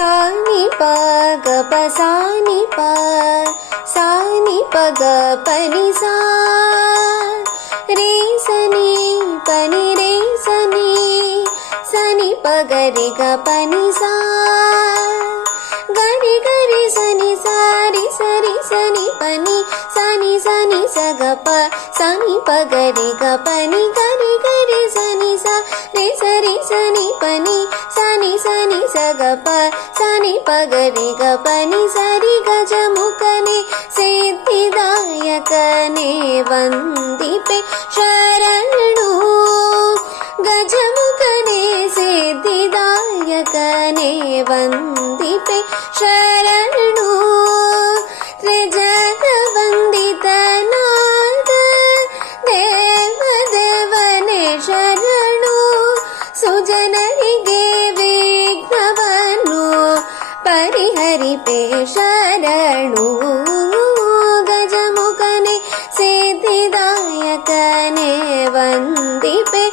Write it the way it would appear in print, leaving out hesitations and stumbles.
ಸಾನಿ ಪ ಗ ಪ ಸಾನಿ ಪ ಸಾನಿ ಪ ಗ ಪನಿ ಸಾ ರೇ ಸನಿ ಪನಿ ರೇ ಸನಿ ಸನಿ ಪ ಗರಿ ಗ ಪನಿ ಸಾ ಗರಿ ಗರಿ ಸನಿ ಸಾರಿ ಸರಿ ಸನಿ ಪನಿ ಸನಿ ಸನಿ ಸ ಗ ಪ ಸನಿ ಪ ಗರಿ ಗ ಪನಿ ಗರಿ ಗರಿ ಸನಿ ಸ ರೇ ಸರಿ ಸನಿ ಪನಿ ಸನಿ ಸನಿ ಸ ಗ ಪ ಸನಿ ಪ ಗರಿ ಗ ಪನಿ ಸರಿ ಗಜಮುಖನೆ ಸಿದ್ಧಿದಾಯಕನೇ ವಂದಿಪೆ ಶರಣು ಗಜಮುಖನೆ ಸಿದ್ಧಿದಾಯಕನೇ ವಂದಿಪೆ ಶರಣು ತ್ರಿಜಗ ವಂದಿತನಾದ ದೇವ ದೇವನೇ ಶರಣು ಸುಜನರಿಗೆ ವಿಘ್ನವನ್ನು ಪರಿಹರಿಪೆ ಶರಣು ಗಜಮುಖನೆ ಸಿದ್ಧಿದಾಯಕನೇ ವಂದಿಪೆ